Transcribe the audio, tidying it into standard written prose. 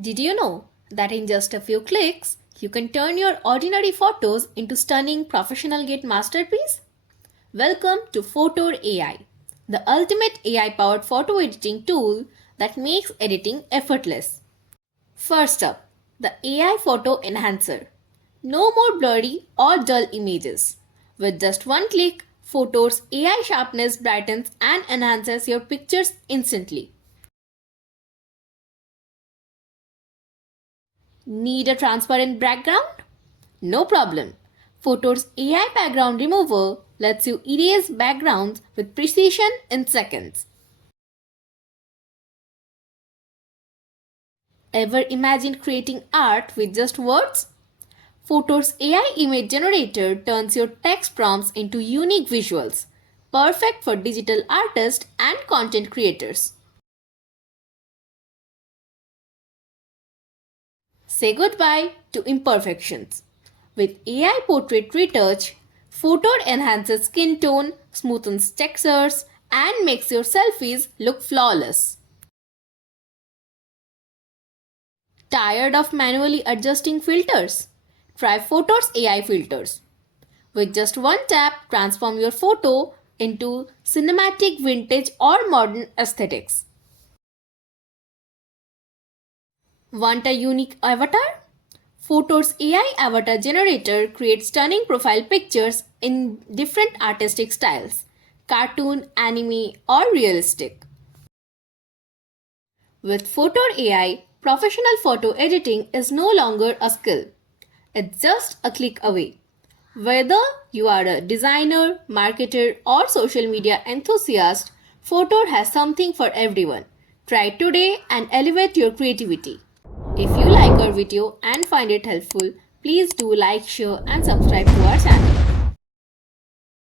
Did you know that in just a few clicks, you can turn your ordinary photos into stunning professional grade masterpiece? Welcome to Fotor AI, the ultimate AI powered photo editing tool that makes editing effortless. First up, the AI Photo Enhancer. No more blurry or dull images. With just one click, Fotor's AI sharpness brightens and enhances your pictures instantly. Need a transparent background? No problem. Fotor's AI background remover lets you erase backgrounds with precision in seconds. Ever imagined creating art with just words? Fotor's AI image generator turns your text prompts into unique visuals, perfect for digital artists and content creators. Say goodbye to imperfections. With AI Portrait Retouch, Fotor enhances skin tone, smoothens textures, and makes your selfies look flawless. Tired of manually adjusting filters? Try Fotor's AI filters. With just one tap, transform your photo into cinematic, vintage, or modern aesthetics. Want a unique avatar? Fotor's AI avatar generator creates stunning profile pictures in different artistic styles cartoon, anime, or realistic. With Fotor AI, professional photo editing is no longer a skill, it's just a click away. Whether you are a designer, marketer, or social media enthusiast, Fotor has something for everyone. Try it today and elevate your creativity. If you like our video and find it helpful, please do like, share, and subscribe to our channel.